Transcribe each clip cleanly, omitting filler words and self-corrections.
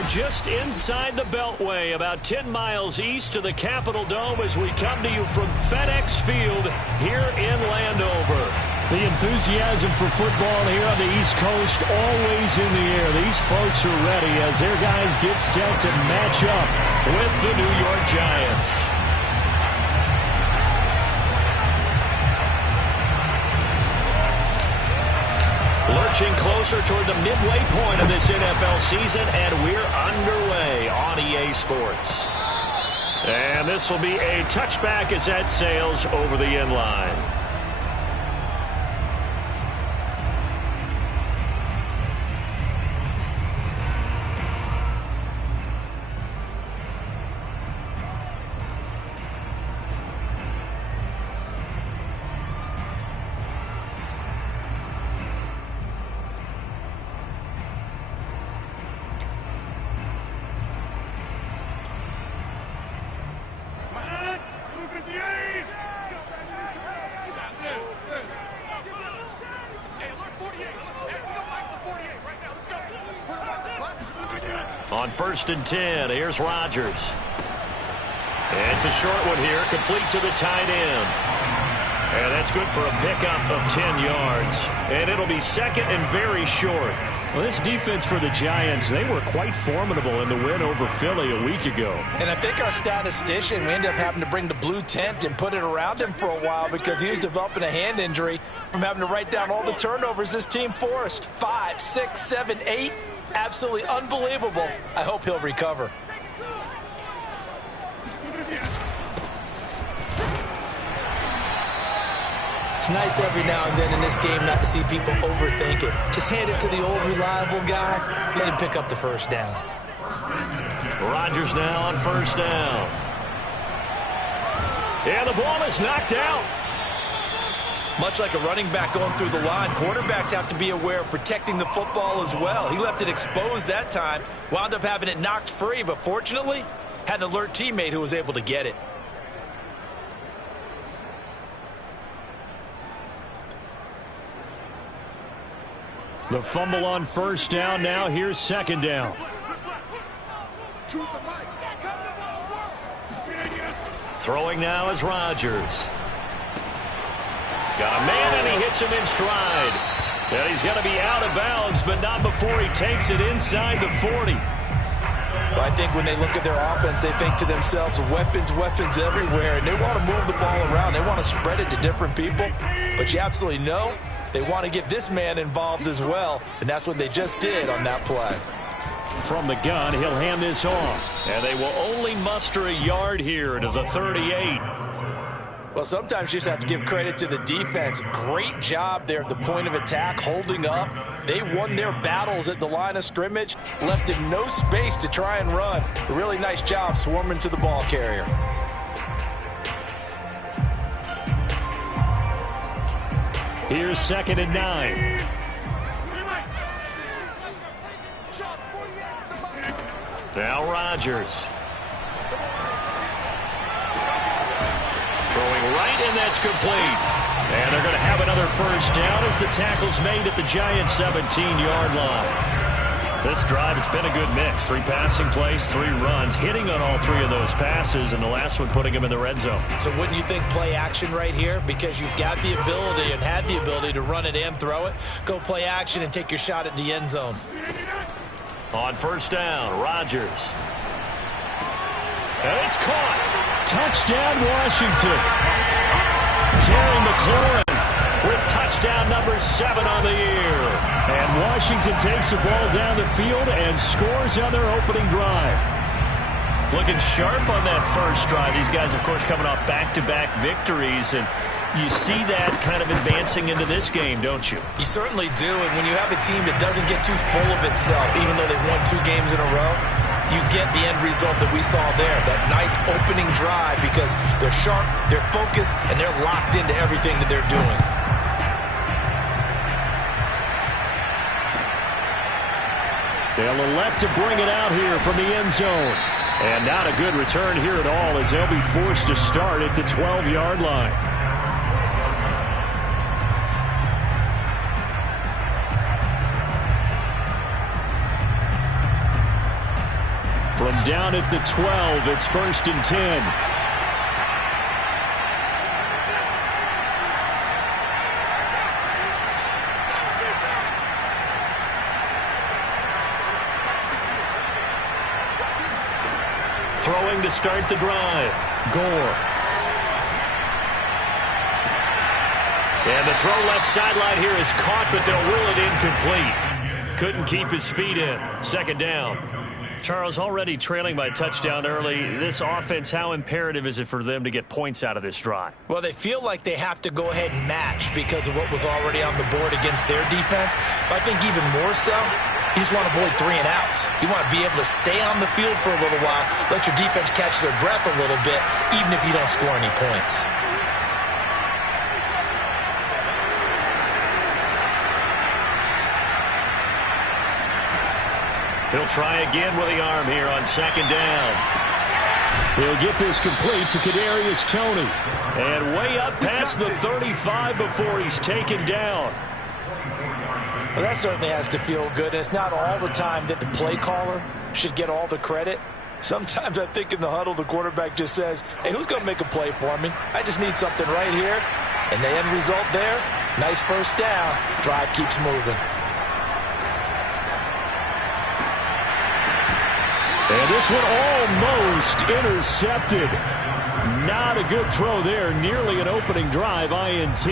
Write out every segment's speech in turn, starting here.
are just inside the Beltway, about 10 miles east of the Capitol Dome as we come to you from FedEx Field here in Landover. The enthusiasm for football here on the East Coast always in the air. These folks are ready as their guys get set to match up with the New York Giants. Lurching closer toward the midway point of this NFL season, and we're underway on EA Sports. And this will be a touchback as that sails over the end line. On 1st and 10, here's Rodgers. It's a short one here, complete to the tight end. And that's good for a pickup of 10 yards. And it'll be second and very short. Well, this defense for the Giants, they were quite formidable in the win over Philly a week ago. And I think our statistician, we ended up having to bring the blue tent and put it around him for a while because he was developing a hand injury from having to write down all the turnovers this team forced. 5, 6, 7, 8. Absolutely unbelievable. I hope he'll recover. It's nice every now and then in this game not to see people overthink it. Just hand it to the old reliable guy. Let him pick up the first down. Rodgers now on 1st down. And the ball is knocked out. Much like a running back going through the line, quarterbacks have to be aware of protecting the football as well. He left it exposed that time, wound up having it knocked free, but fortunately, had an alert teammate who was able to get it. The fumble on 1st down. Now here's 2nd down. Throwing now is Rodgers. Got a man, and he hits him in stride. And he's going to be out of bounds, but not before he takes it inside the 40. Well, I think when they look at their offense, they think to themselves, weapons, weapons everywhere, and they want to move the ball around. They want to spread it to different people. But you absolutely know they want to get this man involved as well, and that's what they just did on that play. From the gun, he'll hand this off. And they will only muster a yard here to the 38. Well, sometimes you just have to give credit to the defense. Great job there at the point of attack, holding up. They won their battles at the line of scrimmage, left him no space to try and run. A really nice job swarming to the ball carrier. Here's 2nd and 9. Now Rodgers. Throwing right, and that's complete. And they're going to have another 1st down as the tackle's made at the Giants' 17-yard line. This drive, it's been a good mix. 3 passing plays, 3 runs, hitting on all 3 of those passes, and the last one putting him in the red zone. So wouldn't you think play action right here? Because you've got the ability and had the ability to run it and throw it. Go play action and take your shot at the end zone. On 1st down, Rodgers. And it's caught. Touchdown, Washington. Terry McLaurin with touchdown number 7 on the year. And Washington takes the ball down the field and scores on their opening drive. Looking sharp on that first drive. These guys, of course, coming off back-to-back victories, and you see that kind of advancing into this game, don't you? You certainly do, and when you have a team that doesn't get too full of itself, even though they've won 2 games in a row, you get the end result that we saw there, that nice opening drive, because they're sharp, they're focused, and they're locked into everything that they're doing. They'll elect to bring it out here from the end zone. And not a good return here at all, as they'll be forced to start at the 12-yard line. From down at the 12, it's 1st and 10. Throwing to start the drive. Gore. And the throw left sideline here is caught, but they'll rule it incomplete. Couldn't keep his feet in. 2nd down. Charles, already trailing by touchdown early. This offense, how imperative is it for them to get points out of this drive? Well, they feel like they have to go ahead and match because of what was already on the board against their defense. But I think even more so, you just want to avoid 3 and outs. You want to be able to stay on the field for a little while, let your defense catch their breath a little bit, even if you don't score any points. He'll try again with the arm here on 2nd down. He'll get this complete to Kadarius Toney. And way up past the 35 before he's taken down. Well, that certainly has to feel good. And it's not all the time that the play caller should get all the credit. Sometimes I think in the huddle, the quarterback just says, hey, who's going to make a play for me? I just need something right here. And the end result there, nice 1st down. Drive keeps moving. And this one almost intercepted. Not a good throw there. Nearly an opening drive INT.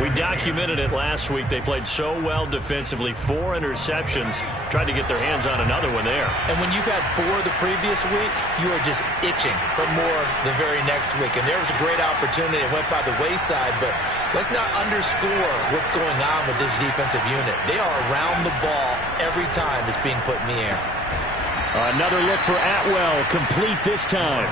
We documented it last week. They played so well defensively. 4 interceptions. Tried to get their hands on another one there. And when you've had 4 the previous week, you are just itching for more the very next week. And there was a great opportunity. It went by the wayside. But let's not underscore what's going on with this defensive unit. They are around the ball every time it's being put in the air. Another look for Atwell. Complete this time.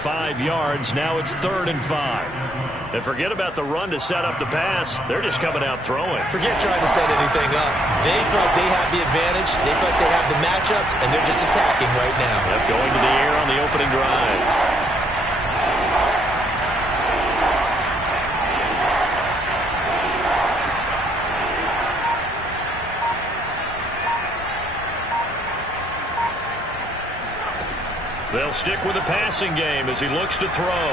5 yards. Now it's 3rd and 5. And forget about the run to set up the pass. They're just coming out throwing. Forget trying to set anything up. They feel like they have the advantage. They feel like they have the matchups, and they're just attacking right now. Yep, going to the air on the opening drive. They'll stick with the passing game as he looks to throw.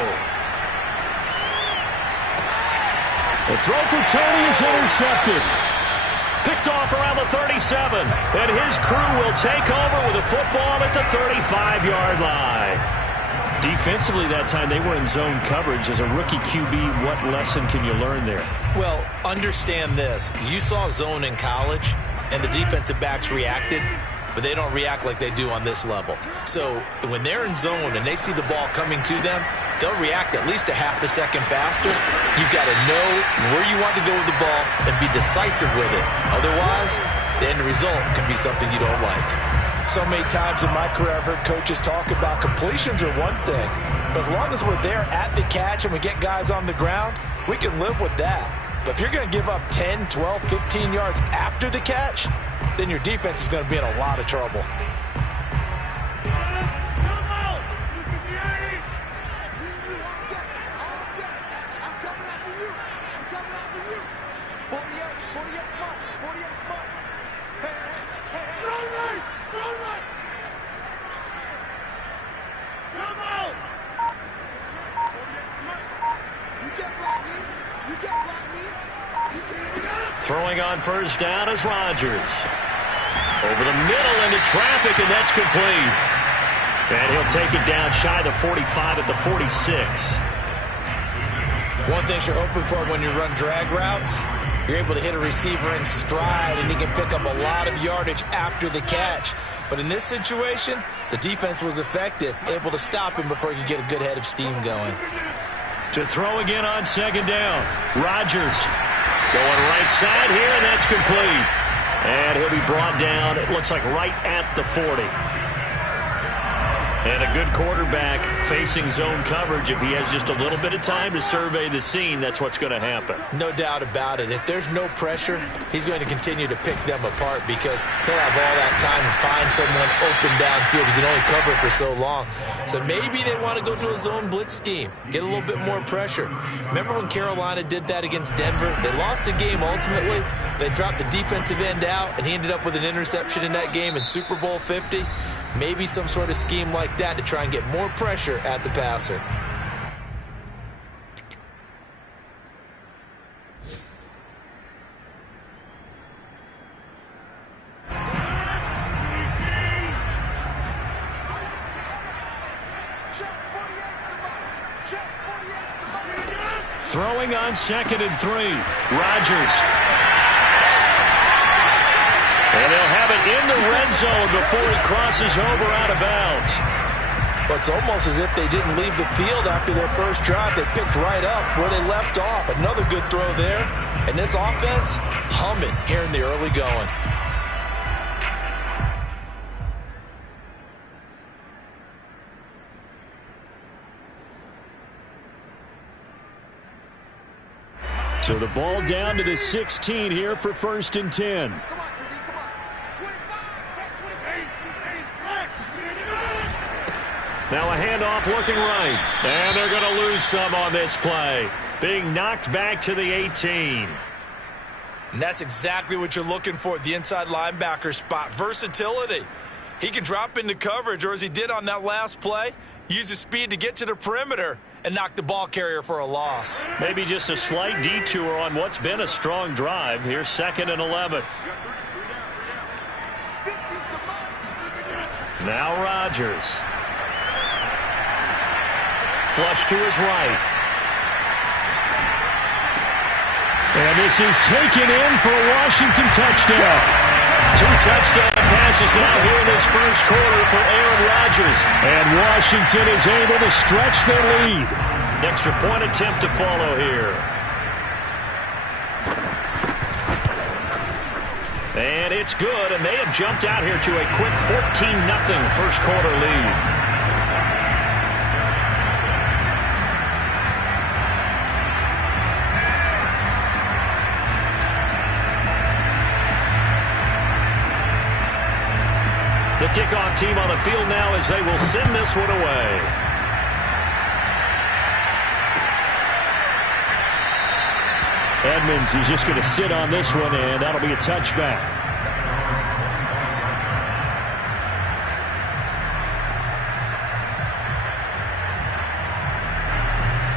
The throw for Toney is intercepted. Picked off around the 37. And his crew will take over with a football at the 35-yard line. Defensively that time, they were in zone coverage. As a rookie QB, what lesson can you learn there? Well, understand this. You saw zone in college, and the defensive backs reacted, but they don't react like they do on this level. So when they're in zone and they see the ball coming to them, they'll react at least a half a second faster. You've got to know where you want to go with the ball and be decisive with it. Otherwise, the end result can be something you don't like. So many times in my career, I've heard coaches talk about completions are one thing, but as long as we're there at the catch and we get guys on the ground, we can live with that. But if you're going to give up 10, 12, 15 yards after the catch, then your defense is going to be in a lot of trouble. Throwing on 1st down is Rodgers. Over the middle into traffic, and that's complete. And he'll take it down shy of the 45 at the 46. One thing you're hoping for when you run drag routes, you're able to hit a receiver in stride, and he can pick up a lot of yardage after the catch. But in this situation, the defense was effective, able to stop him before he could get a good head of steam going. To throw again on 2nd down. Rodgers going right side here, and that's complete. And he'll be brought down, it looks like, right at the 40. And a good quarterback facing zone coverage. If he has just a little bit of time to survey the scene, that's what's going to happen. No doubt about it. If there's no pressure, he's going to continue to pick them apart because he'll have all that time to find someone open downfield. He can only cover for so long. So maybe they want to go to a zone blitz scheme, get a little bit more pressure. Remember when Carolina did that against Denver? They lost the game ultimately. They dropped the defensive end out, and he ended up with an interception in that game in Super Bowl 50. Maybe some sort of scheme like that to try and get more pressure at the passer. Throwing on 2nd and 3. Rodgers. And they'll have it in the red zone before he crosses over out of bounds. Well, it's almost as if they didn't leave the field after their first drive. They picked right up where they left off. Another good throw there. And this offense humming here in the early going. So the ball down to the 16 here for 1st and 10. Now a handoff looking right. And they're going to lose some on this play. Being knocked back to the 18. And that's exactly what you're looking for at the inside linebacker spot. Versatility. He can drop into coverage, or as he did on that last play, use his speed to get to the perimeter and knock the ball carrier for a loss. Maybe just a slight detour on what's been a strong drive. Here's 2nd and 11. Now Rodgers. Flush to his right. And this is taken in for a Washington touchdown. 2 touchdown passes now here in this first quarter for Aaron Rodgers. And Washington is able to stretch their lead. Extra point attempt to follow here. And it's good, and they have jumped out here to a quick 14-0 first quarter lead. The kickoff team on the field now as they will send this one away. Edmonds, he's just going to sit on this one, and that'll be a touchback.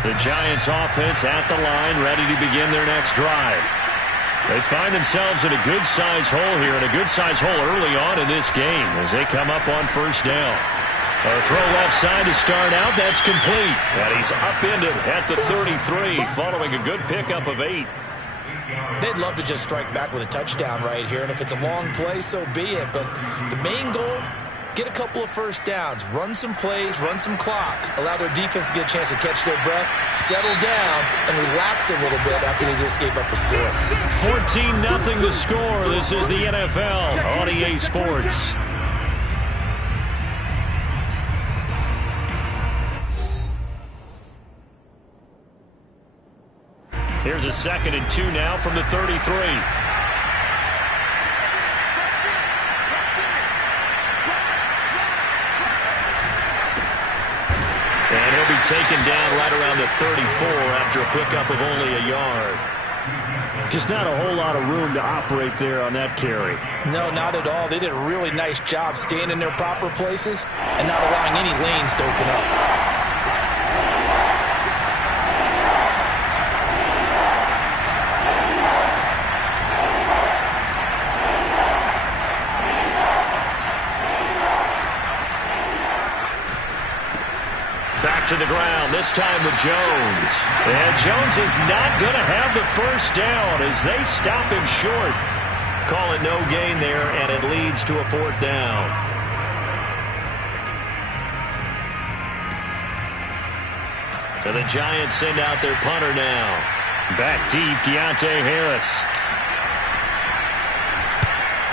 The Giants offense at the line, ready to begin their next drive. They find themselves in a good-sized hole here, and a good-sized hole early on in this game as they come up on 1st down. A throw left side to start out. That's complete. And he's upended at the 33 following a good pickup of 8. They'd love to just strike back with a touchdown right here, and if it's a long play, so be it. But the main goal, get a couple of first downs, run some plays, run some clock, allow their defense to get a chance to catch their breath, settle down, and relax a little bit after they just gave up a score. 14-0 the score. This is the NFL on EA Sports. Here's a 2nd and 2 now from the 33. And he'll be taken down right around the 34 after a pickup of only a yard. Just not a whole lot of room to operate there on that carry. No, not at all. They did a really nice job staying in their proper places and not allowing any lanes to open up. To the ground, this time with Jones. And Jones is not going to have the first down as they stop him short. Call it no gain there, and it leads to a 4th down. And the Giants send out their punter now. Back deep, Deontay Harris.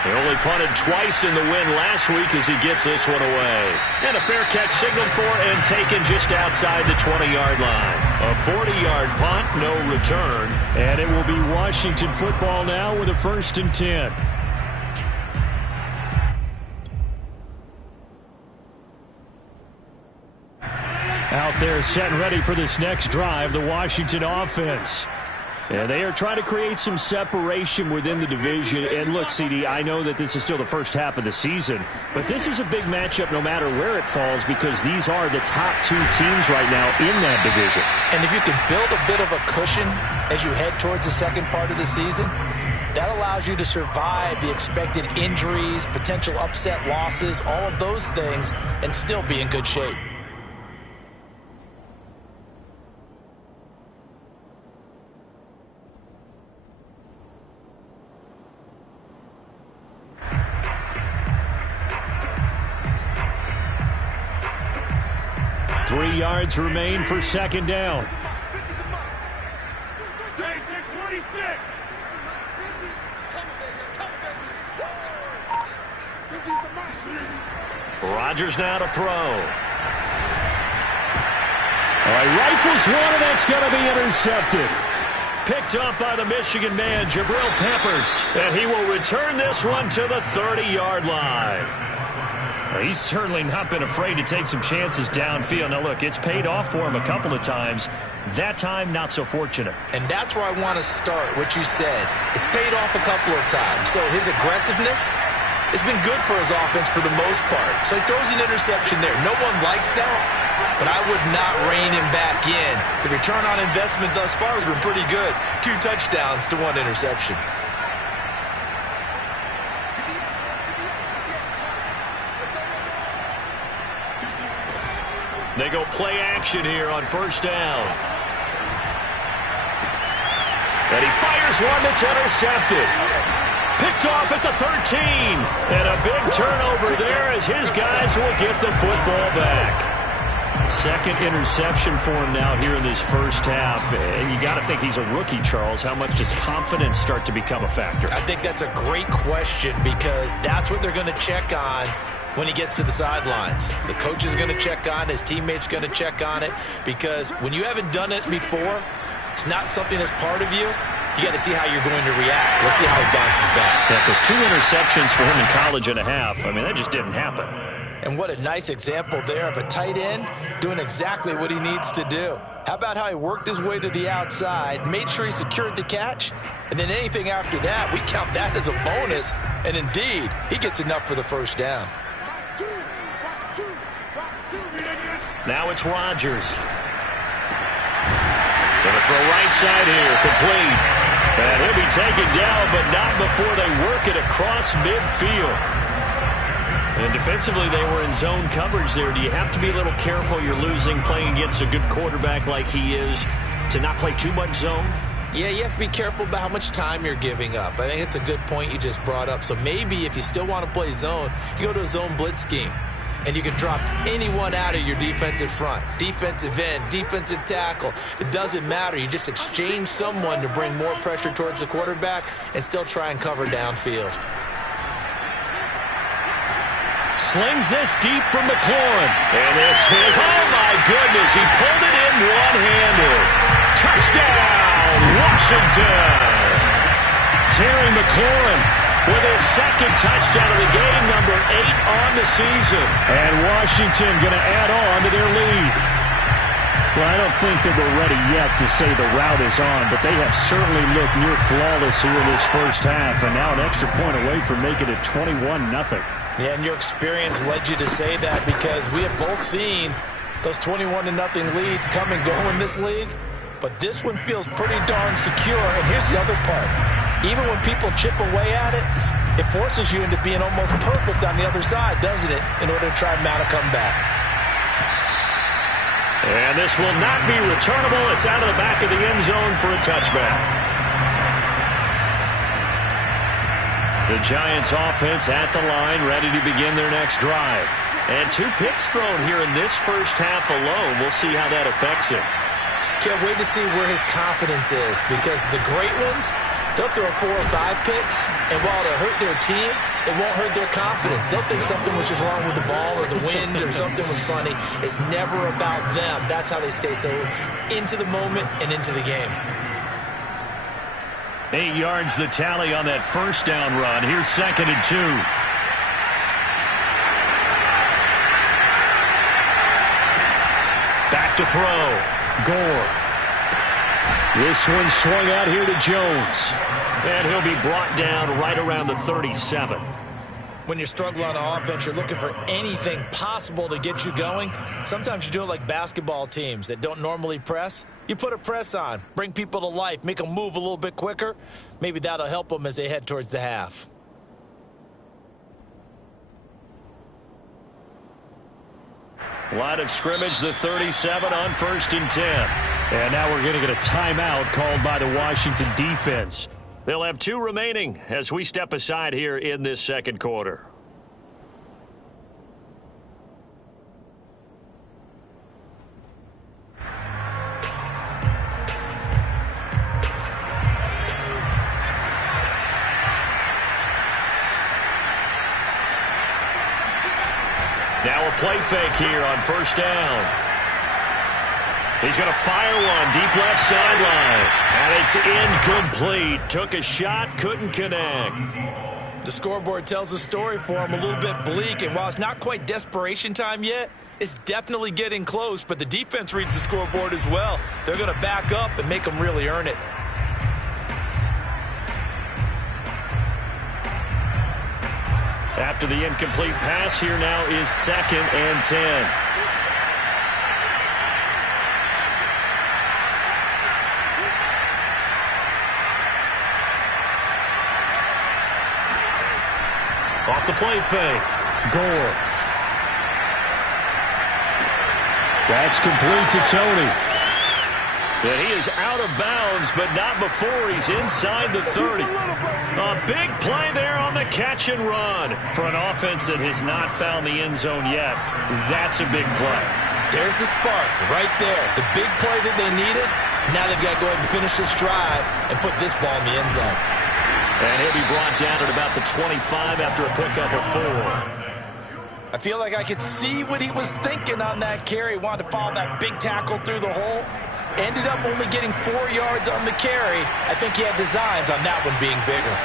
He only punted twice in the win last week as he gets this one away. And a fair catch signaled for and taken just outside the 20-yard line. A 40-yard punt, no return. And it will be Washington football now with a 1st and 10. Out there set and ready for this next drive, the Washington offense. And they are trying to create some separation within the division. And look, CD, I know that this is still the first half of the season, but this is a big matchup no matter where it falls because these are the top two teams right now in that division. And if you can build a bit of a cushion as you head towards the second part of the season, that allows you to survive the expected injuries, potential upset losses, all of those things, and still be in good shape. Three yards remain for second down. Rodgers now to throw. All right, rifles one, and that's going to be intercepted. Picked up by the Michigan man, Jabril Peppers. And he will return this one to the 30-yard line. He's certainly not been afraid to take some chances downfield. Now, look, it's paid off for him a couple of times. That time, not so fortunate. And that's where I want to start, what you said. It's paid off a couple of times. So his aggressiveness has been good for his offense for the most part. So he throws an interception there. No one likes that, but I would not rein him back in. The return on investment thus far has been pretty good. 2 touchdowns to 1 interception. They go play action here on first down. And he fires one that's intercepted. Picked off at the 13. And a big turnover there as his guys will get the football back. Second interception for him now here in this first half. And you got to think he's a rookie, Charles. How much does confidence start to become a factor? I think that's a great question because that's what they're going to check on when he gets to the sidelines. The coach is going to check on it. His teammate's going to check on it because when you haven't done it before, it's not something that's part of you. You got to see how you're going to react. Let's see how he bounces back. Yeah, because 2 interceptions for him in college and a half. I mean, that just didn't happen. And what a nice example there of a tight end doing exactly what he needs to do. How about how he worked his way to the outside, made sure he secured the catch, and then anything after that, we count that as a bonus. And indeed, he gets enough for the first down. Now it's Rodgers. Going to throw right side here, complete. And he'll be taken down, but not before they work it across midfield. And defensively, they were in zone coverage there. Do you have to be a little careful? You're losing, playing against a good quarterback like he is, to not play too much zone? Yeah, you have to be careful about how much time you're giving up. I think it's a good point you just brought up. So maybe if you still want to play zone, you go to a zone blitz scheme. And you can drop anyone out of your defensive front, defensive end, defensive tackle. It doesn't matter. You just exchange someone to bring more pressure towards the quarterback and still try and cover downfield. Slings this deep from McLaurin. And this is, oh my goodness, he pulled it in one-handed. Touchdown, Washington. Terry McLaurin with his second touchdown of the game, number 8 on the season. And Washington going to add on to their lead. Well, I don't think that we're ready yet to say the route is on, but they have certainly looked near flawless here in this first half, and now an extra point away from making it 21-0. Yeah, and your experience led you to say that because we have both seen those 21-0 leads come and go in this league, but this one feels pretty darn secure. And here's the other part. Even when people chip away at it, it forces you into being almost perfect on the other side, doesn't it, in order to try and mount a comeback. And this will not be returnable. It's out of the back of the end zone for a touchback. The Giants offense at the line, ready to begin their next drive. And 2 picks thrown here in this first half alone. We'll see how that affects him. Can't wait to see where his confidence is because the great ones, they'll throw 4 or 5 picks, and while it'll hurt their team, it won't hurt their confidence. They'll think something was just wrong with the ball or the wind or something was funny. It's never about them. That's how they stay so into the moment and into the game. 8 yards the tally on that first down run. Here's 2nd and 2. Back to throw. Gore. This one swung out here to Jones. And he'll be brought down right around the 37. When you're struggling on offense, you're looking for anything possible to get you going. Sometimes you do it like basketball teams that don't normally press. You put a press on, bring people to life, make them move a little bit quicker. Maybe that'll help them as they head towards the half. Line of scrimmage, the 37 on 1st and 10. And now we're going to get a timeout called by the Washington defense. They'll have 2 remaining as we step aside here in this second quarter. Now a play fake here on 1st down. He's going to fire one deep left sideline. And it's incomplete. Took a shot, couldn't connect. The scoreboard tells a story for him, a little bit bleak. And while it's not quite desperation time yet, it's definitely getting close. But the defense reads the scoreboard as well. They're going to back up and make them really earn it. After the incomplete pass, here now is 2nd and 10. Off the play fake. Gore. That's complete to Tony. And he is out of bounds, but not before he's inside the 30. A big play there on the catch and run. For an offense that has not found the end zone yet, that's a big play. There's the spark right there. The big play that they needed. Now they've got to go ahead and finish this drive and put this ball in the end zone. And he'll be brought down at about the 25 after a pickup of 4. I feel like I could see what he was thinking on that carry. Wanted to follow that big tackle through the hole. Ended up only getting 4 yards on the carry. I think he had designs on that one being bigger.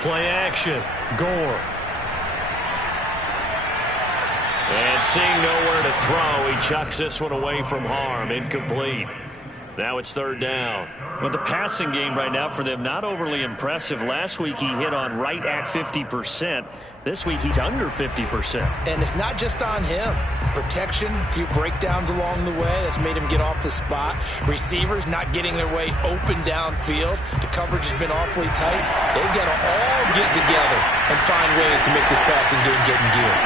Play action. Gore. And seeing nowhere to throw, he chucks this one away from harm. Incomplete. Now it's 3rd down. Well, the passing game right now for them, not overly impressive. Last week he hit on right at 50%. This week he's under 50%. And it's not just on him. Protection, a few breakdowns along the way. That's made him get off the spot. Receivers not getting their way open downfield. The coverage has been awfully tight. They've got to all get together and find ways to make this passing game get in gear.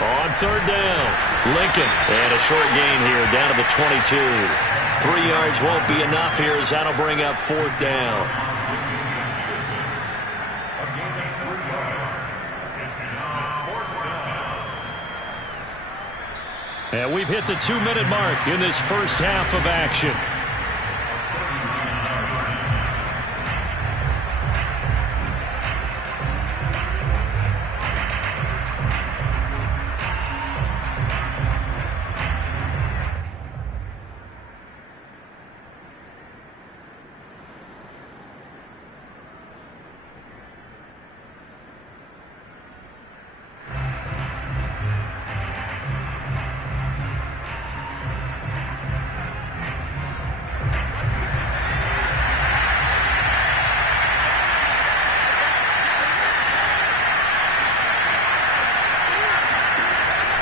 On 3rd down, Lincoln. And a short gain here, down to the 22. 3 yards won't be enough here as that'll bring up 4th down. And we've hit the 2-minute mark in this first half of action.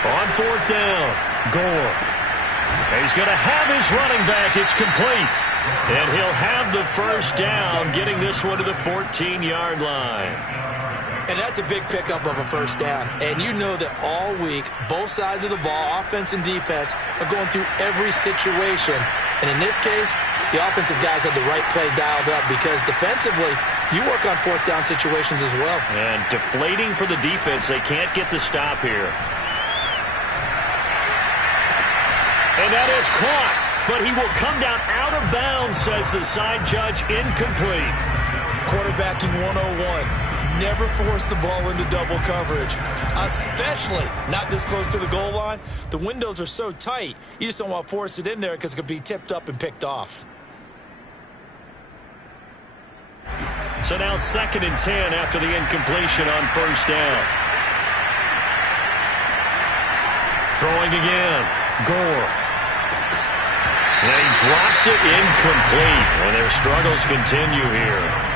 On 4th down, Gore. He's going to have his running back. It's complete. And he'll have the 1st down, getting this one to the 14-yard line. And that's a big pickup of a 1st down. And you know that all week, both sides of the ball, offense and defense, are going through every situation. And in this case, the offensive guys had the right play dialed up because defensively, you work on 4th down situations as well. And deflating for the defense. They can't get the stop here. And that is caught. But he will come down out of bounds, says the side judge. Incomplete. Quarterbacking 101. Never force the ball into double coverage, especially not this close to the goal line. The windows are so tight, you just don't want to force it in there because it could be tipped up and picked off. So now 2nd and 10 after the incompletion on first down. Throwing again. Gore. And he drops it incomplete. And their struggles continue here.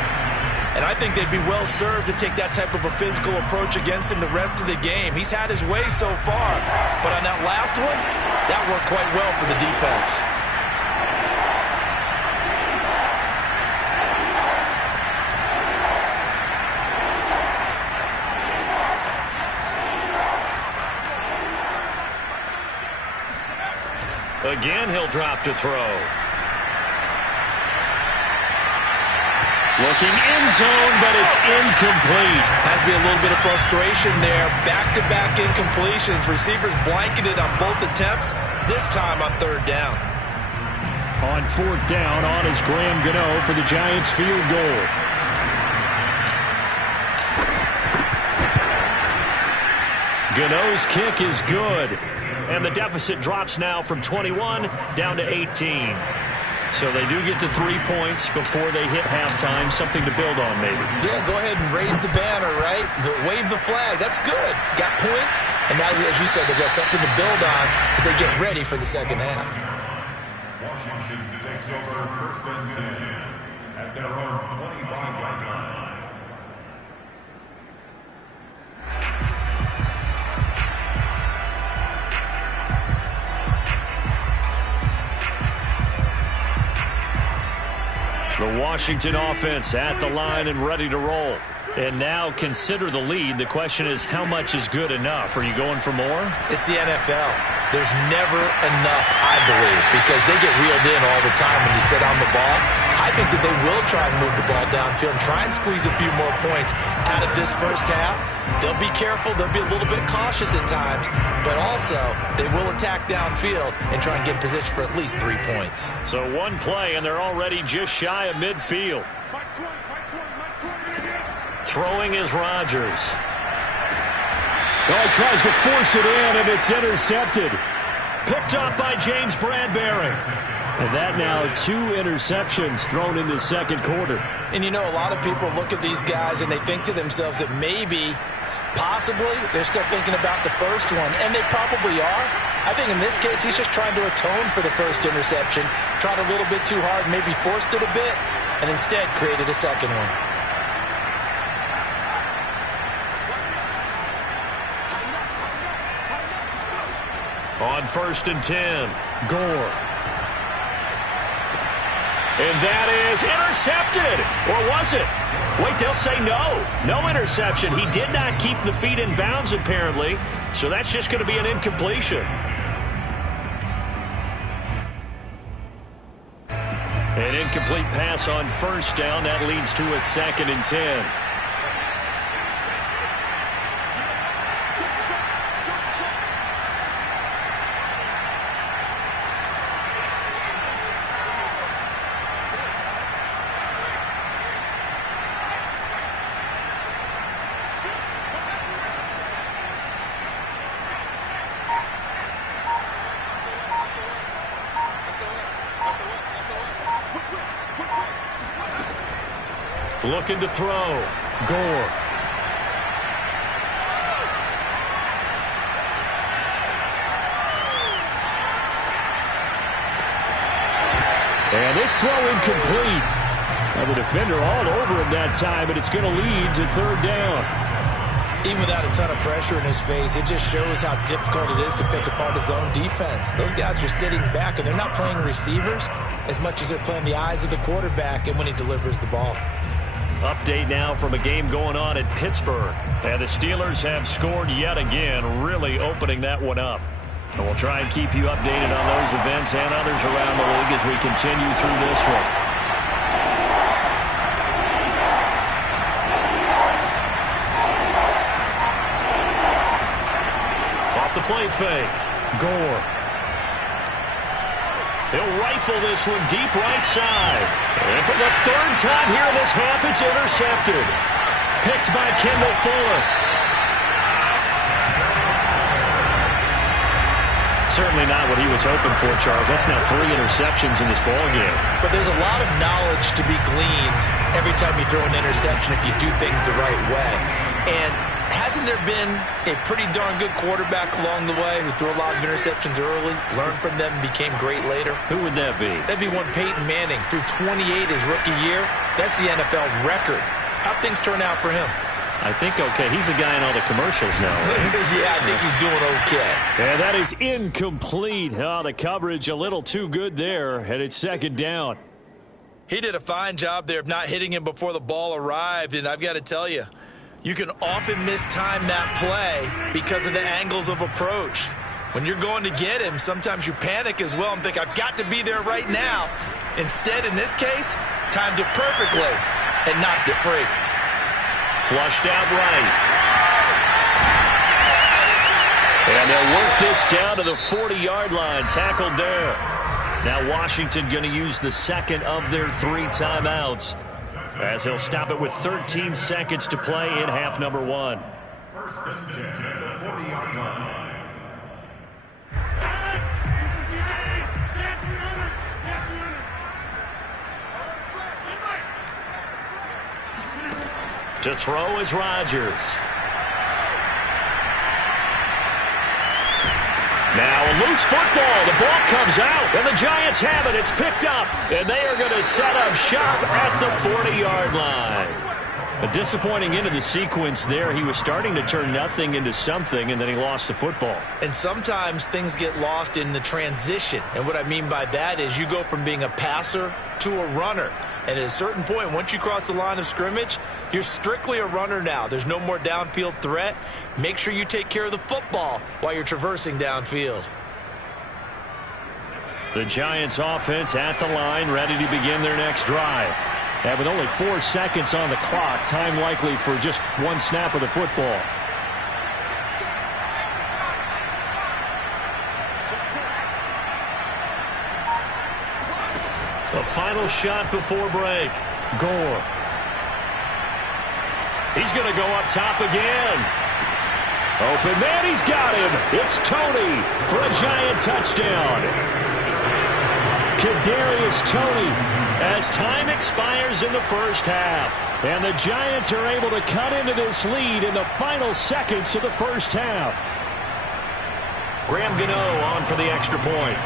And I think they'd be well served to take that type of a physical approach against him the rest of the game. He's had his way so far. But on that last one, that worked quite well for the defense. Again, he'll drop to throw. Looking end zone, but it's incomplete. Has to be a little bit of frustration there. Back-to-back incompletions. Receivers blanketed on both attempts, this time on 3rd down. On 4th down, on is Graham Gano for the Giants field goal. Gano's kick is good. And the deficit drops now from 21 down to 18. So they do get to 3 points before they hit halftime. Something to build on, maybe. Yeah, go ahead and raise the banner, right? Wave the flag. That's good. Got points. And now, as you said, they've got something to build on as they get ready for the second half. Washington takes over 1st and 10 at their own 25-yard line. The Washington offense at the line and ready to roll. And now consider the lead. The question is, how much is good enough? Are you going for more? It's the NFL. There's never enough, I believe, because they get reeled in all the time when you sit on the ball. I think that they will try and move the ball downfield and try and squeeze a few more points out of this first half. They'll be careful. They'll be a little bit cautious at times, but also they will attack downfield and try and get in position for at least 3 points. So one play, and they're already just shy of midfield. Throwing is Rodgers. Oh, he tries to force it in, and it's intercepted. Picked up by James Bradbury. And that now 2 interceptions thrown in the second quarter. And you know, a lot of people look at these guys and they think to themselves that maybe, possibly, they're still thinking about the first one. And they probably are. I think in this case, he's just trying to atone for the first interception. Tried a little bit too hard, maybe forced it a bit, and instead created a second one. On 1st and 10, Gore. And that is intercepted. Or was it? Wait, they'll say no. No interception. He did not keep the feet in bounds, apparently. So that's just going to be an incompletion. An incomplete pass on first down. That leads to a 2nd and 10. Looking to throw. Gore. And this throw incomplete. Now the defender all over him that time, and it's going to lead to 3rd down. Even without a ton of pressure in his face, it just shows how difficult it is to pick apart his own defense. Those guys are sitting back, and they're not playing receivers as much as they're playing the eyes of the quarterback and when he delivers the ball. Update now from a game going on at Pittsburgh. And the Steelers have scored yet again, really opening that one up. And we'll try and keep you updated on those events and others around the league as we continue through this one. Off the play fake. Gore. He'll rifle this one deep right side. And for the third time here in this half, it's intercepted. Picked by Kendall Fuller. Certainly not what he was hoping for, Charles. That's now 3 interceptions in this ballgame. But there's a lot of knowledge to be gleaned every time you throw an interception if you do things the right way. And hasn't there been a pretty darn good quarterback along the way who threw a lot of interceptions early, learned from them, and became great later? Who would that be? That'd be one Peyton Manning. Threw 28 his rookie year. That's the NFL record. How'd things turn out for him? I think okay. He's the guy in all the commercials now. Right? Yeah, I think he's doing okay. And that is incomplete. Oh, the coverage a little too good there, and it's second down. He did a fine job there of not hitting him before the ball arrived, and I've got to tell you, you can often mistime that play because of the angles of approach. When you're going to get him, sometimes you panic as well and think, I've got to be there right now. Instead, in this case, timed it perfectly and knocked it free. Flushed out right. And they'll work this down to the 40-yard line. Tackled there. Now Washington going to use the second of their 3 timeouts, as they'll stop it with 13 seconds to play in half number 1. First and 10 at the 40-yard line. To throw is Rodgers. Now a loose football. The ball comes out, and the Giants have it. It's picked up, and they are going to set up shop at the 40-yard line. A disappointing end of the sequence there. He was starting to turn nothing into something, and then he lost the football. And sometimes things get lost in the transition. And what I mean by that is you go from being a passer to a runner. And at a certain point, once you cross the line of scrimmage, you're strictly a runner now. There's no more downfield threat. Make sure you take care of the football while you're traversing downfield. The Giants offense at the line, ready to begin their next drive. And with only 4 seconds on the clock, time likely for just 1 snap of the football. The final shot before break. Gore. He's going to go up top again. Open man, he's got him. It's Tony for a Giant touchdown. Kadarius Toney, as time expires in the first half. And the Giants are able to cut into this lead in the final seconds of the first half. Graham Gano on for the extra point.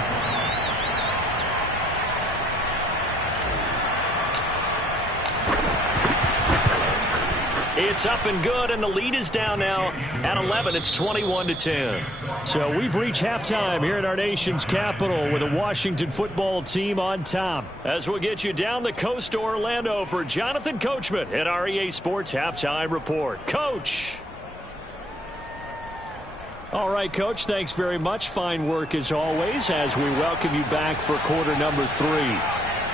It's up and good, and the lead is down now at 11. It's 21-10. So we've reached halftime here at our nation's capital with the Washington football team on top. As we'll get you down the coast to Orlando for Jonathan Coachman at our EA Sports Halftime Report. Coach. All right, Coach, thanks very much. Fine work as always as we welcome you back for quarter number 3.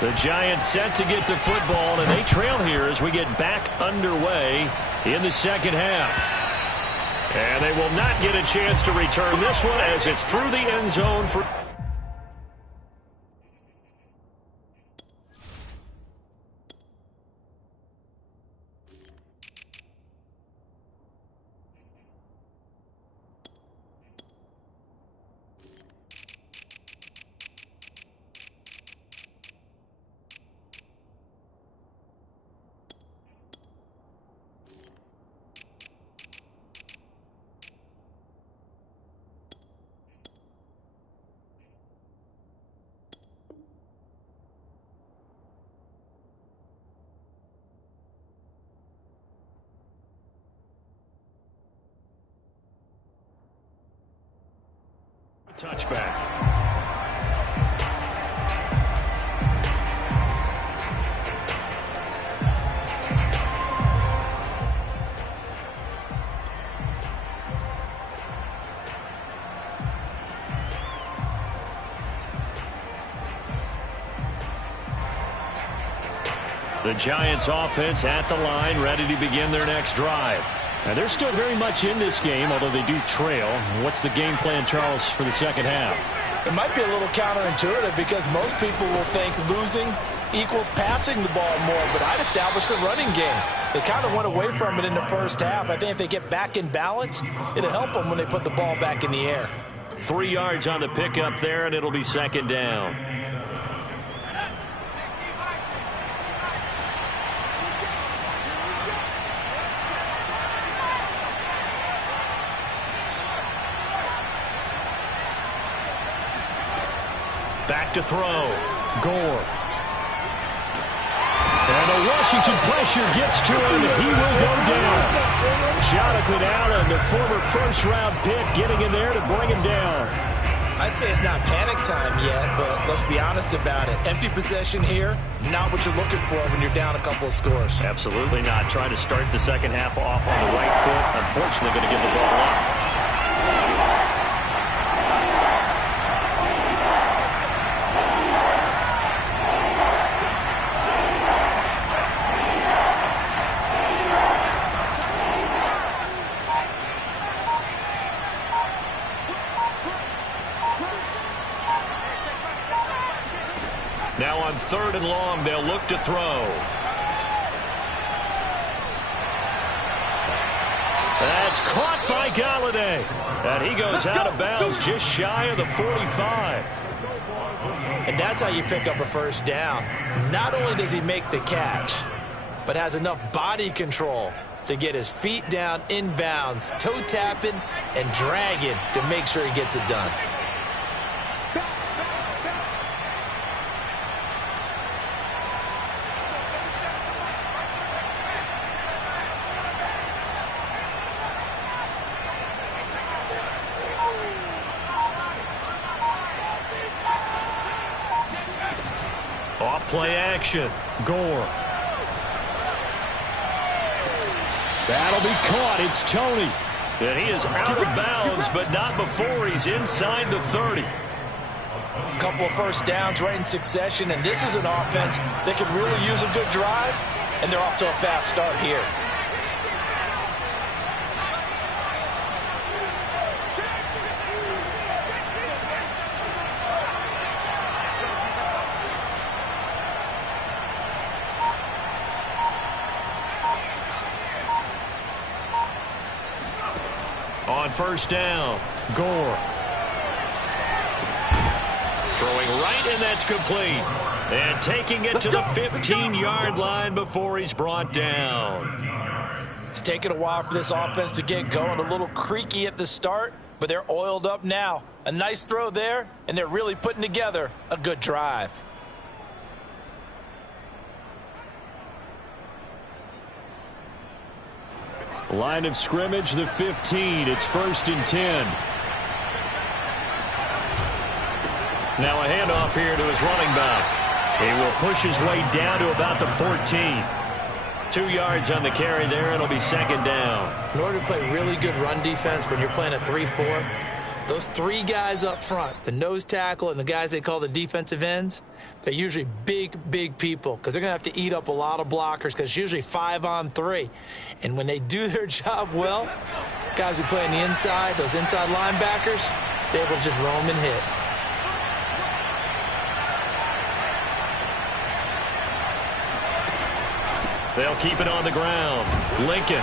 The Giants set to get the football, and they trail here as we get back underway in the second half. And they will not get a chance to return this one as it's through the end zone for... touchback. The Giants offense at the line, ready to begin their next drive. Now, they're still very much in this game, although they do trail. What's the game plan, Charles, for the second half? It might be a little counterintuitive because most people will think losing equals passing the ball more, but I'd establish the running game. They kind of went away from it in the first half. I think if they get back in balance, it'll help them when they put the ball back in the air. 3 yards on the pickup there, and it'll be second down. Back to throw. Gore. And the Washington pressure gets to him. He will go down. Jonathan Allen, the former first-round pick, getting in there to bring him down. I'd say it's not panic time yet, but let's be honest about it. Empty possession here, not what you're looking for when you're down a couple of scores. Absolutely not. Trying to start the second half off on the right foot. Unfortunately, going to give the ball up. Now on 3rd and long, they'll look to throw. That's caught by Galladay. And he goes out of bounds just shy of the 45. And that's how you pick up a first down. Not only does he make the catch, but has enough body control to get his feet down inbounds, toe tapping and dragging to make sure he gets it done. Play action. Gore. That'll be caught. It's Tony. And he is out of bounds, but not before he's inside the 30. A couple of first downs right in succession, and this is an offense that could really use a good drive, and they're off to a fast start here. On first down, Gore. Throwing right, and that's complete. And taking it to the 15-yard line before he's brought down. It's taken a while for this offense to get going. A little creaky at the start, but they're oiled up now. A nice throw there, and they're really putting together a good drive. Line of scrimmage, the 15. It's 1st and 10. Now a handoff here to his running back. He will push his way down to about the 14. 2 yards on the carry there. It'll be second down. In order to play really good run defense when you're playing a 3-4, those 3 guys up front, the nose tackle and the guys they call the defensive ends, they're usually big people because they're going to have to eat up a lot of blockers because it's usually 5-on-3. And when they do their job well, guys who play on the inside, those inside linebackers, they're able to just roam and hit. They'll keep it on the ground. Lincoln.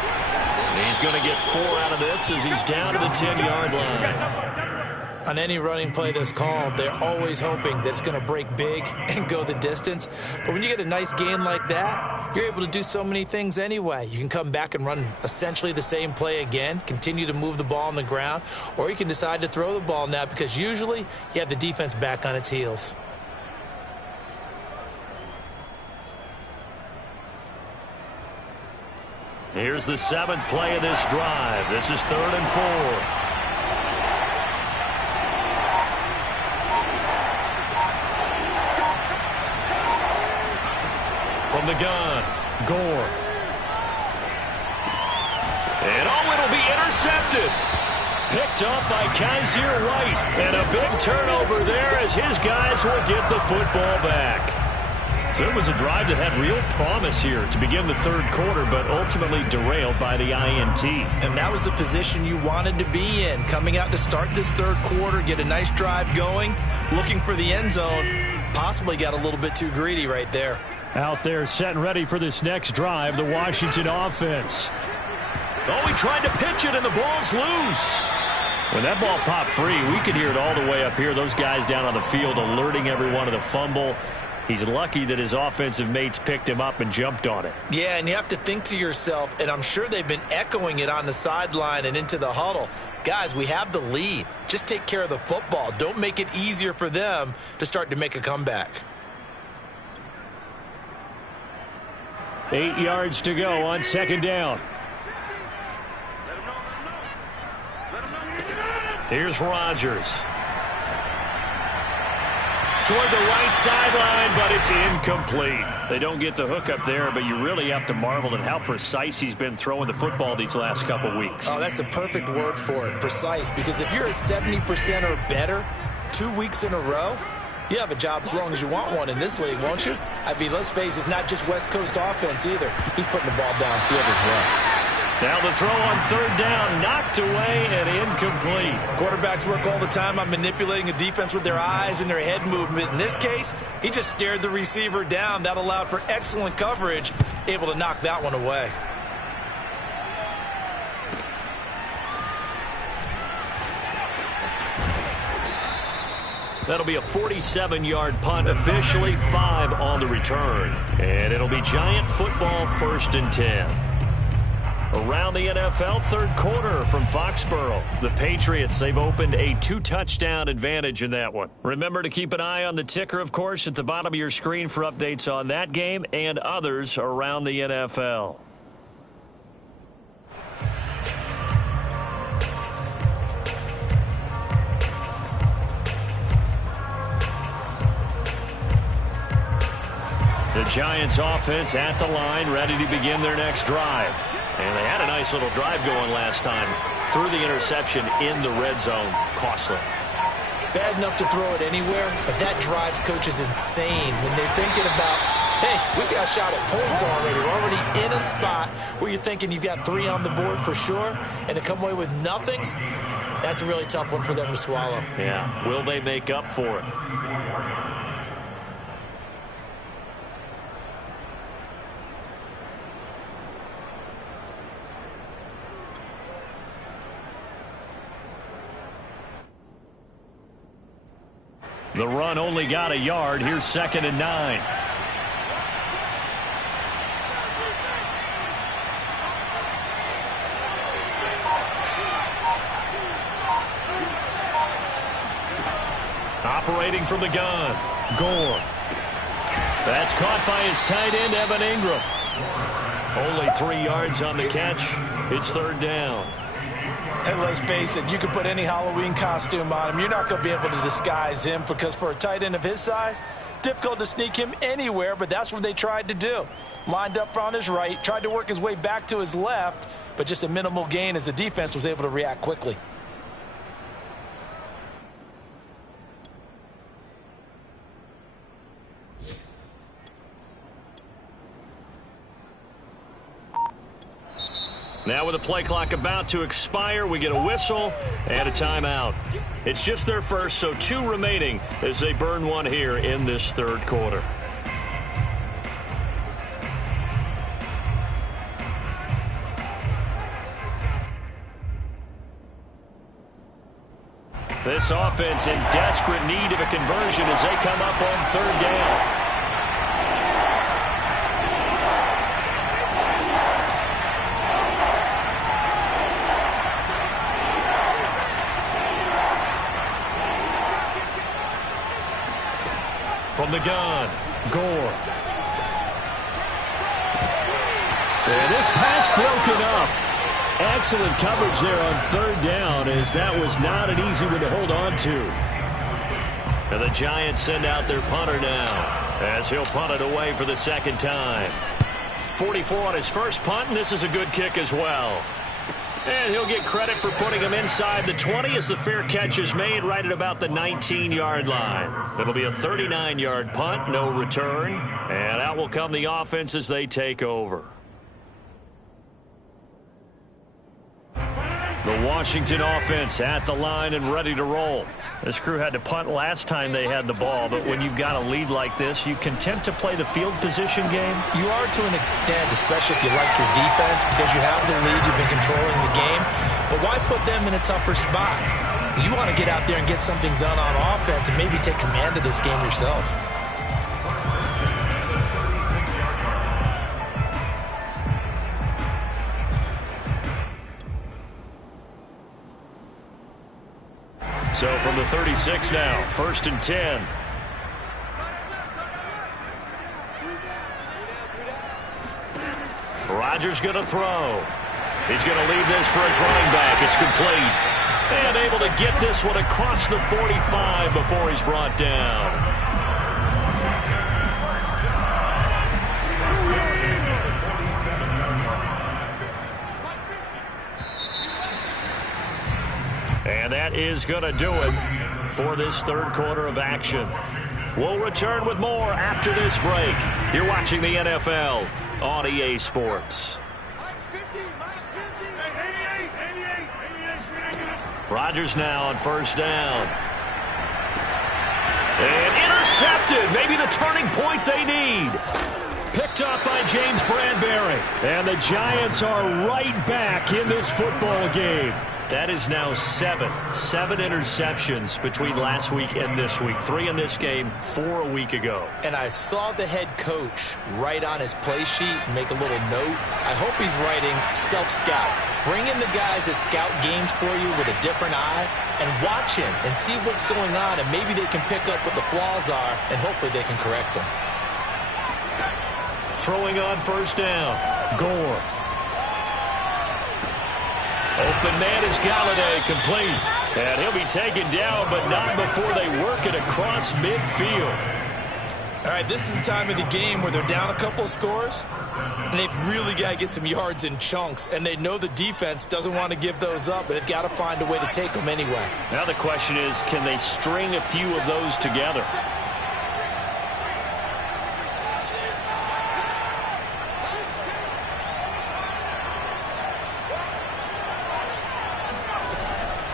He's going to get 4 out of this as he's down to the 10-yard line. On any running play that's called, they're always hoping that it's going to break big and go the distance. But when you get a nice game like that, you're able to do so many things anyway. You can come back and run essentially the same play again, continue to move the ball on the ground, or you can decide to throw the ball now because usually you have the defense back on its heels. Here's the 7th play of this drive. This is 3rd and 4. From the gun, Gore. And it'll be intercepted. Picked off by Kaiser White. And a big turnover there as his guys will get the football back. So it was a drive that had real promise here to begin the third quarter, but ultimately derailed by the INT. And that was the position you wanted to be in. Coming out to start this third quarter, get a nice drive going, looking for the end zone. Possibly got a little bit too greedy right there. Out there set and ready for this next drive, the Washington offense. Oh, he tried to pitch it, and the ball's loose. When that ball popped free, we could hear it all the way up here. Those guys down on the field alerting everyone of the fumble. He's lucky that his offensive mates picked him up and jumped on it. Yeah, and you have to think to yourself, and I'm sure they've been echoing it on the sideline and into the huddle. Guys, we have the lead. Just take care of the football. Don't make it easier for them to start to make a comeback. 8 yards to go on second down. Here's Rodgers. Toward the right sideline, but it's incomplete. They don't get the hook up there, but you really have to marvel at how precise he's been throwing the football these last couple weeks. Oh, that's the perfect word for it, precise. Because if you're at 70% or better 2 weeks in a row, you have a job as long as you want one in this league, won't you? I mean, let's face it, it's not just West Coast offense either. He's putting the ball downfield as well. Now the throw on third down, knocked away and incomplete. Quarterbacks work all the time on manipulating a defense with their eyes and their head movement. In this case, he just stared the receiver down. That allowed for excellent coverage, able to knock that one away. That'll be a 47-yard punt, officially 5 on the return. And it'll be Giant football, 1st and 10. Around the NFL, third quarter from Foxborough. The Patriots, they've opened a 2-touchdown advantage in that one. Remember to keep an eye on the ticker, of course, at the bottom of your screen for updates on that game and others around the NFL. The Giants offense at the line, ready to begin their next drive. And they had a nice little drive going last time. Threw the interception in the red zone. Costly. Bad enough to throw it anywhere, but that drives coaches insane when they're thinking about, hey, we got a shot at points already. We're already in a spot where you're thinking you've got 3 on the board for sure, and to come away with nothing, that's a really tough one for them to swallow. Yeah, will they make up for it? The run only got a yard. Here's 2nd and 9. Operating from the gun, Gore. That's caught by his tight end, Evan Ingram. Only 3 yards on the catch. It's 3rd down. And let's face it, you can put any Halloween costume on him. You're not going to be able to disguise him because for a tight end of his size, difficult to sneak him anywhere, but that's what they tried to do. Lined up on his right, tried to work his way back to his left, but just a minimal gain as the defense was able to react quickly. Now with the play clock about to expire, we get a whistle and a timeout. It's just their first, so 2 remaining as they burn one here in this third quarter. This offense in desperate need of a conversion as they come up on 3rd down. From the gun, Gore. And this pass broken up. Excellent coverage there on 3rd down, as that was not an easy one to hold on to. And the Giants send out their punter now as he'll punt it away for the 2nd time. 44 on his first punt, and this is a good kick as well. And he'll get credit for putting him inside the 20 as the fair catch is made right at about the 19-yard line. It'll be a 39-yard punt, no return. And out will come the offense as they take over. The Washington offense at the line and ready to roll. This crew had to punt last time they had the ball, but when you've got a lead like this, you content to play the field position game? You are to an extent, especially if you like your defense, because you have the lead, you've been controlling the game. But why put them in a tougher spot? You want to get out there and get something done on offense and maybe take command of this game yourself. So from the 36 now, 1st and 10. Rodgers going to throw. He's going to leave this for his running back. It's complete. And able to get this one across the 45 before he's brought down. And that is going to do it for this third quarter of action. We'll return with more after this break. You're watching the NFL on EA Sports. Rodgers now on 1st down. And intercepted. Maybe the turning point they need. Picked up by James Bradbury. And the Giants are right back in this football game. That is now 7 interceptions between last week and this week. 3 in this game, 4 a week ago. And I saw the head coach write on his play sheet, make a little note. I hope he's writing self-scout. Bring in the guys that scout games for you with a different eye and watch him and see what's going on, and maybe they can pick up what the flaws are, and hopefully they can correct them. Throwing on 1st down. Gore. Open man is Galladay, complete. And he'll be taken down, but not before they work it across midfield. All right, this is the time of the game where they're down a couple of scores, and they've really got to get some yards in chunks, and they know the defense doesn't want to give those up, but they've got to find a way to take them anyway. Now the question is, can they string a few of those together?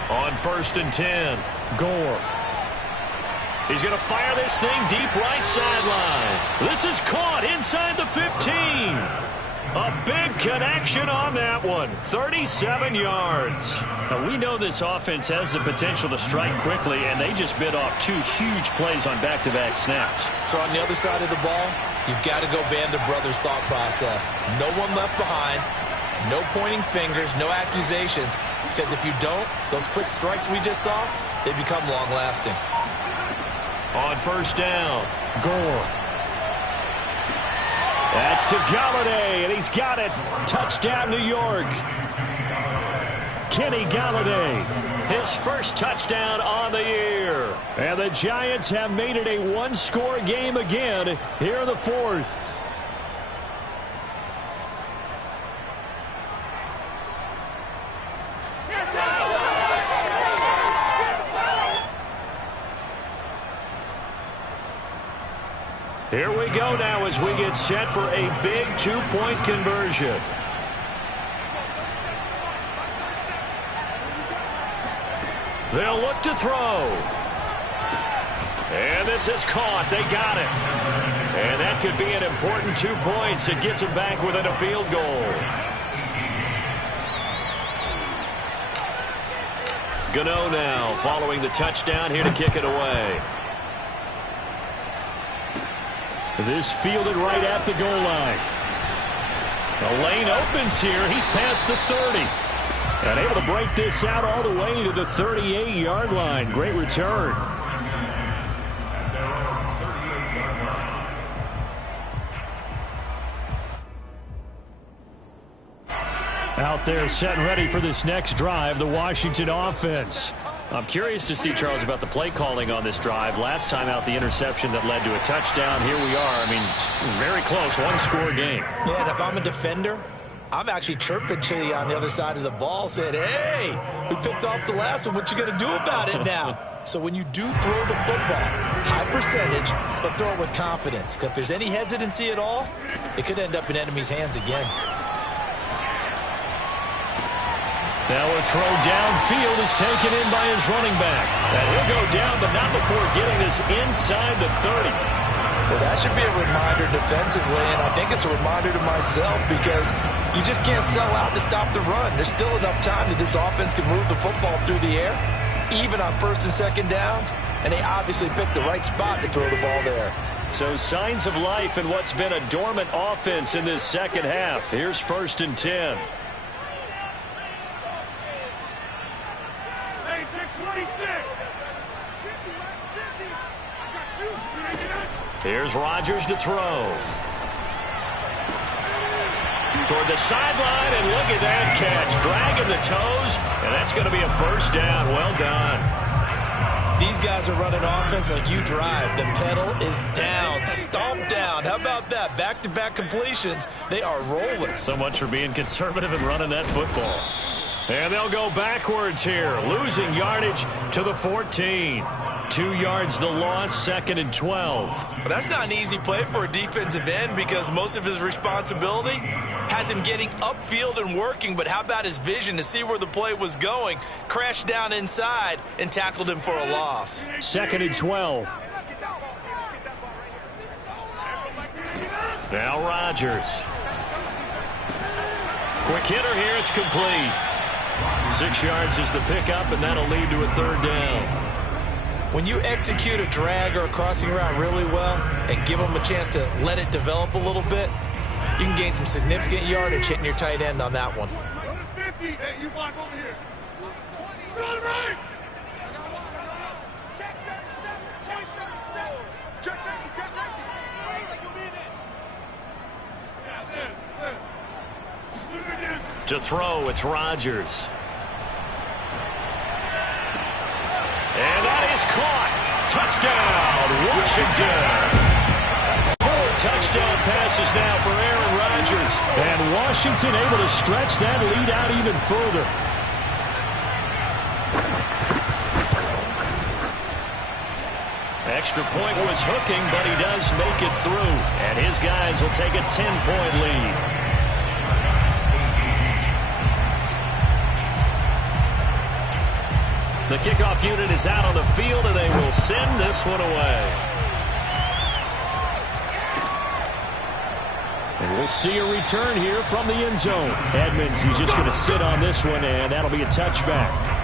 On 1st and 10, Gore. He's going to fire this thing deep right sideline. This is caught inside the 15. A big connection on that one. 37 yards. Now, we know this offense has the potential to strike quickly, and they just bit off 2 huge plays on back-to-back snaps. So on the other side of the ball, you've got to go Band of Brothers thought process. No one left behind. No pointing fingers, no accusations, because if you don't, those quick strikes we just saw, they become long-lasting. On 1st down, Gore. That's to Galladay, and he's got it. Touchdown, New York. Kenny Galladay, his first touchdown on the year. And the Giants have made it a 1-score game again here in the 4th. Here we go now as we get set for a big 2-point conversion. They'll look to throw. And this is caught. They got it. And that could be an important 2 points. It gets them back within a field goal. Gano now following the touchdown here to kick it away. This fielded right at the goal line. The lane opens here. He's past the 30. And able to break this out all the way to the 38-yard line. Great return. Out there set and ready for this next drive, the Washington offense. I'm curious to see, Charles, about the play calling on this drive. Last time out, the interception that led to a touchdown. Here we are. I mean, very close, 1-score game. Yeah, and if I'm a defender, I'm actually chirping to you on the other side of the ball, saying, hey, we picked off the last one. What you going to do about it now? So when you do throw the football, high percentage, but throw it with confidence. Because if there's any hesitancy at all, it could end up in enemy's hands again. Now a throw downfield is taken in by his running back. And he'll go down, but not before getting this inside the 30. Well, that should be a reminder defensively, and I think it's a reminder to myself because you just can't sell out to stop the run. There's still enough time that this offense can move the football through the air, even on first and second downs, and they obviously picked the right spot to throw the ball there. So signs of life in what's been a dormant offense in this second half. Here's 1st and 10. Here's Rodgers to throw. Toward the sideline, and look at that catch. Dragging the toes, and that's going to be a first down. Well done. These guys are running offense like you drive. The pedal is down, stomp down. How about that? Back-to-back completions. They are rolling. So much for being conservative and running that football. And they'll go backwards here, losing yardage to the 14. 2 yards the loss, 2nd and 12. But that's not an easy play for a defensive end because most of his responsibility has him getting upfield and working. But how about his vision to see where the play was going? Crashed down inside and tackled him for a loss. 2nd and 12. Now Rodgers. Quick hitter here, it's complete. 6 yards is the pickup, and that'll lead to a 3rd down. When you execute a drag or a crossing route really well and give them a chance to let it develop a little bit, you can gain some significant yardage hitting your tight end on that one. Hey, you block over here. To throw, it's Rodgers. And that is caught. Touchdown, Washington. 4 touchdown passes now for Aaron Rodgers. And Washington able to stretch that lead out even further. Extra point was hooking, but he does make it through. And his guys will take a 10-point lead. The kickoff unit is out on the field, and they will send this one away. And we'll see a return here from the end zone. Edmonds, he's just going to sit on this one, and that'll be a touchback.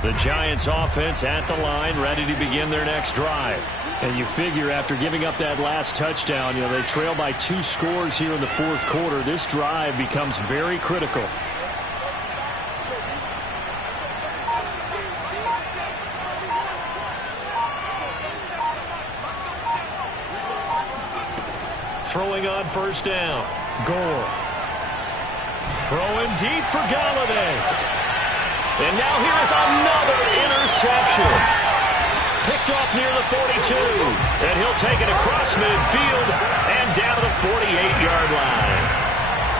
The Giants offense at the line, ready to begin their next drive. And you figure after giving up that last touchdown, they trail by 2 scores here in the 4th quarter. This drive becomes very critical. Throwing on 1st down. Gore. Throwing deep for Galladay. And now here is another interception. Picked off near the 42. And he'll take it across midfield and down to the 48-yard line.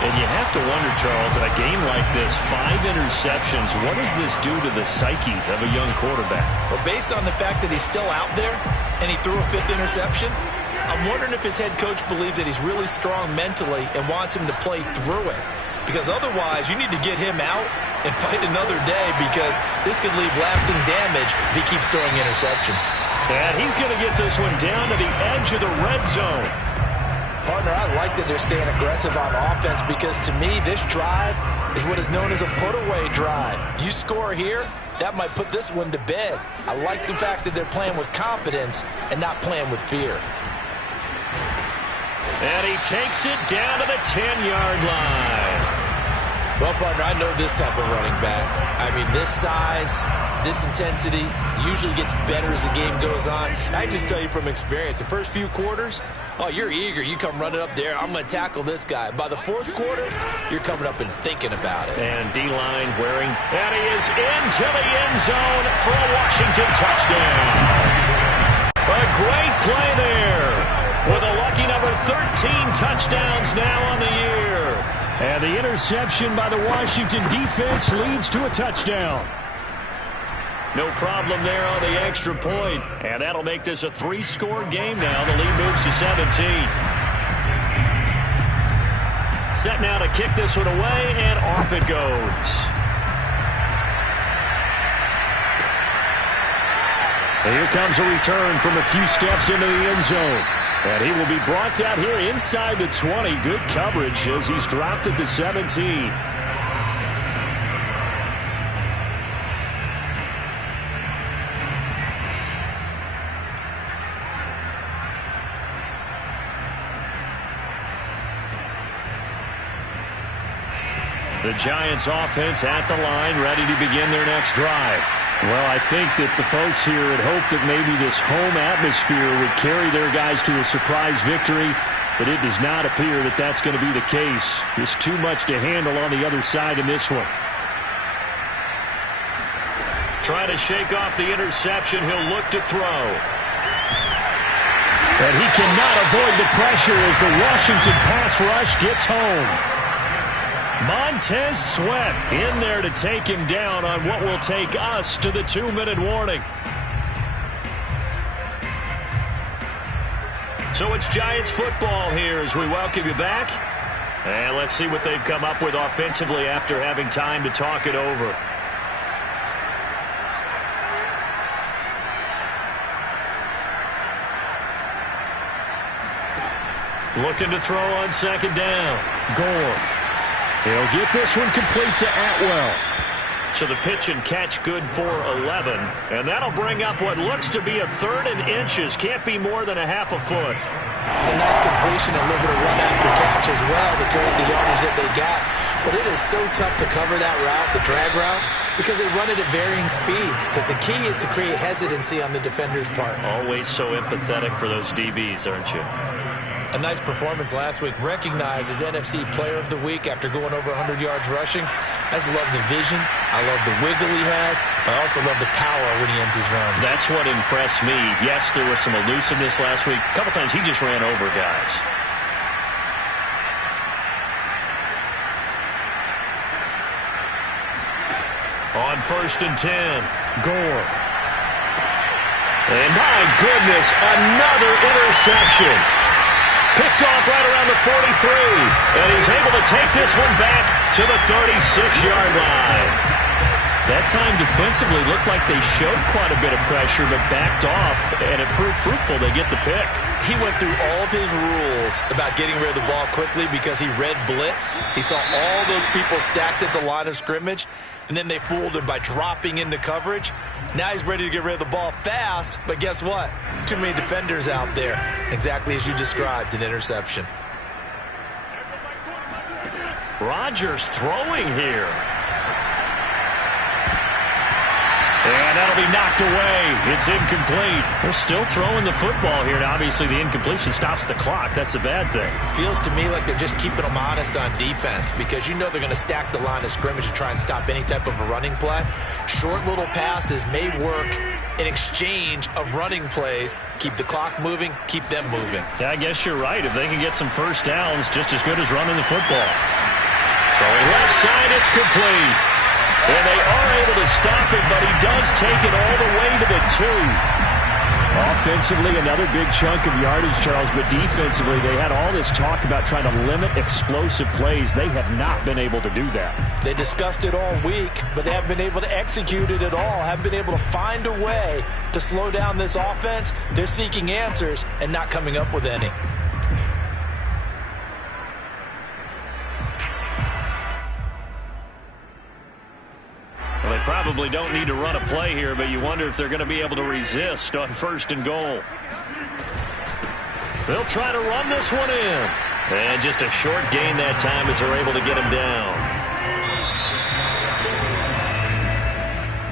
And you have to wonder, Charles, in a game like this, 5 interceptions, what does this do to the psyche of a young quarterback? Well, based on the fact that he's still out there and he threw a 5th interception, I'm wondering if his head coach believes that he's really strong mentally and wants him to play through it. Because otherwise, you need to get him out and fight another day because this could leave lasting damage if he keeps throwing interceptions. And he's going to get this one down to the edge of the red zone. Partner, I like that they're staying aggressive on offense because to me, this drive is what is known as a put-away drive. You score here, that might put this one to bed. I like the fact that they're playing with confidence and not playing with fear. And he takes it down to the 10-yard line. Well, partner, I know this type of running back. I mean, this size, this intensity usually gets better as the game goes on. And I just tell you from experience, the first few quarters, oh, you're eager. You come running up there. I'm going to tackle this guy. By the fourth quarter, you're coming up and thinking about it. And D-line wearing, and he is into the end zone for a Washington touchdown. A great play there with a lucky number 13 touchdowns now on the year. And the interception by the Washington defense leads to a touchdown. No problem there on the extra point. And that'll make this a 3-score game now. The lead moves to 17. Set now to kick this one away, and off it goes. And here comes a return from a few steps into the end zone. And he will be brought down here inside the 20. Good coverage as he's dropped at the 17. The Giants offense at the line, ready to begin their next drive. Well, I think that the folks here had hoped that maybe this home atmosphere would carry their guys to a surprise victory, but it does not appear that that's going to be the case. There's too much to handle on the other side in this one. Trying to shake off the interception. He'll look to throw. And he cannot avoid the pressure as the Washington pass rush gets home. Montez Sweat in there to take him down on what will take us to the 2-minute warning. So it's Giants football here as we welcome you back. And let's see what they've come up with offensively after having time to talk it over. Looking to throw on second down. Gore. He'll get this one complete to Atwell. So the pitch and catch good for 11. And that'll bring up what looks to be a 3rd and inches. Can't be more than a half a foot. It's a nice completion and a little bit of run after catch as well to create the yardage that they got. But it is so tough to cover that route, the drag route, because they run it at varying speeds. Because the key is to create hesitancy on the defender's part. Always so empathetic for those DBs, aren't you? A nice performance last week, recognized as NFC Player of the Week after going over 100 yards rushing. I just love the vision. I love the wiggle he has, but I also love the power when he ends his runs. That's what impressed me. Yes, there was some elusiveness last week. A couple times he just ran over guys. On 1st and 10, Gore. And my goodness, another interception. Picked off right around the 43. And he's able to take this one back to the 36-yard line. That time defensively looked like they showed quite a bit of pressure, but backed off, and it proved fruitful. They get the pick. He went through all of his rules about getting rid of the ball quickly because he read blitz. He saw all those people stacked at the line of scrimmage, and then they fooled him by dropping into coverage. Now he's ready to get rid of the ball fast, but guess what? Too many defenders out there. Exactly as you described, an interception. Rodgers throwing here. And that'll be knocked away. It's incomplete. They're still throwing the football here. Now, obviously, the incompletion stops the clock. That's a bad thing. Feels to me like they're just keeping them honest on defense because you know they're going to stack the line of scrimmage and try and stop any type of a running play. Short little passes may work in exchange of running plays. Keep the clock moving, keep them moving. Yeah, I guess you're right. If they can get some first downs, just as good as running the football. Throwing left side, it's complete. And they are able to stop it, but he does take it all the way to the 2. Offensively, another big chunk of yardage, Charles, but defensively, they had all this talk about trying to limit explosive plays. They have not been able to do that. They discussed it all week, but they haven't been able to execute it at all, haven't been able to find a way to slow down this offense. They're seeking answers and not coming up with any. Well, they probably don't need to run a play here, but you wonder if they're going to be able to resist on 1st and goal. They'll try to run this one in. And just a short gain that time as they're able to get him down.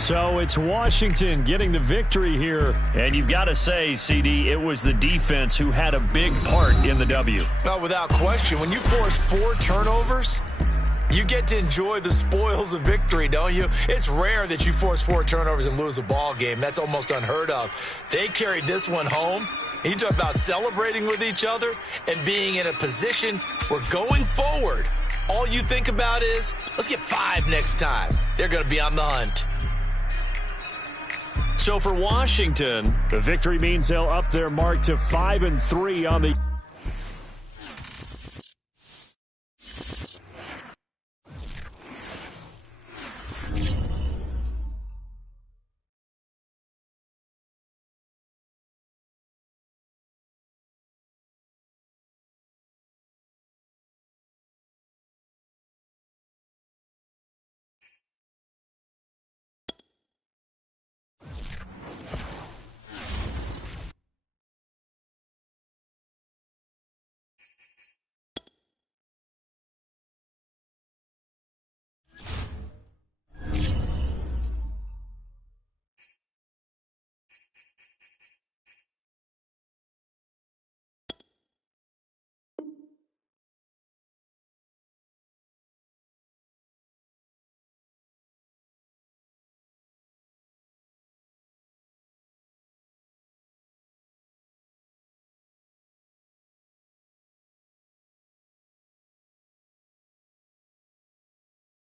So it's Washington getting the victory here. And you've got to say, CD, it was the defense who had a big part in the W. Well, without question, when you force 4 turnovers, you get to enjoy the spoils of victory, don't you? It's rare that you force 4 turnovers and lose a ball game. That's almost unheard of. They carried this one home. You talk about celebrating with each other and being in a position where going forward, all you think about is, let's get 5 next time. They're going to be on the hunt. So for Washington, the victory means they'll up their mark to 5-3 on the